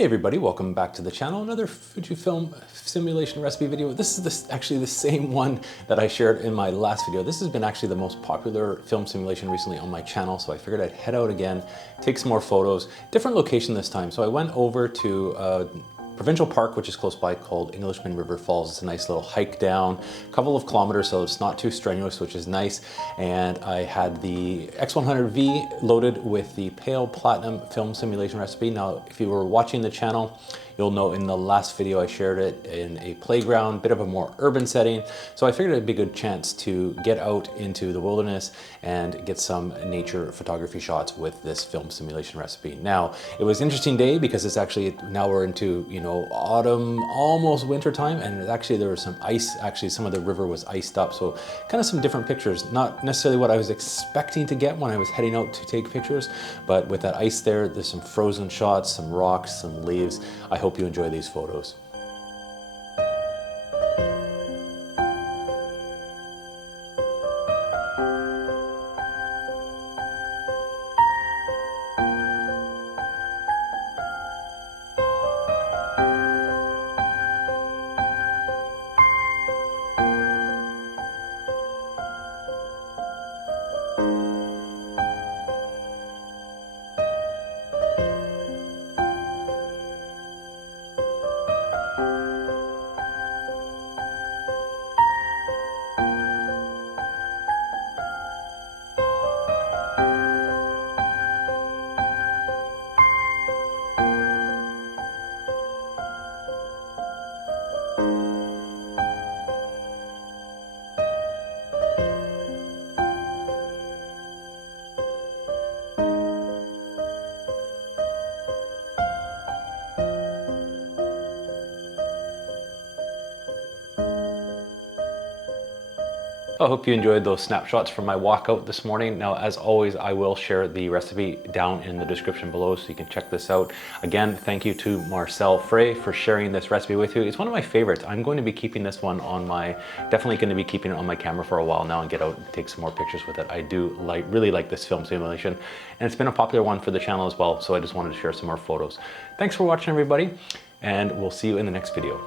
Hey everybody, welcome back to the channel. Another Fujifilm simulation recipe video. This is actually the same one that I shared in my last video. This has been actually the most popular film simulation recently on my channel, so I figured I'd head out again, take some more photos. Different location this time. So I went over to provincial park, which is close by, called Englishman River Falls. It's a nice little hike down, a couple of kilometers, so it's not too strenuous, which is nice. And I had the X100v loaded with the Pale Platinum Film Simulation Recipe. Now, if you were watching the channel, you'll know in the last video I shared it in a playground, bit of a more urban setting. So I figured it'd be a good chance to get out into the wilderness and get some nature photography shots with this film simulation recipe. Now, it was an interesting day because it's actually, now we're into, autumn, almost winter time, and actually there was some ice. Actually, some of the river was iced up, so kind of some different pictures. Not necessarily what I was expecting to get when I was heading out to take pictures, but with that ice there, there's some frozen shots, some rocks, some leaves. I hope you enjoy these photos. I hope you enjoyed those snapshots from my walkout this morning. Now, as always, I will share the recipe down in the description below so you can check this out. Again, thank you to Marcel Fraij for sharing this recipe with you. It's one of my favorites. I'm going to be keeping this one on definitely going to be keeping it on my camera for a while now and get out and take some more pictures with it. I do really like this film simulation, and it's been a popular one for the channel as well, so I just wanted to share some more photos. Thanks for watching, everybody, and we'll see you in the next video.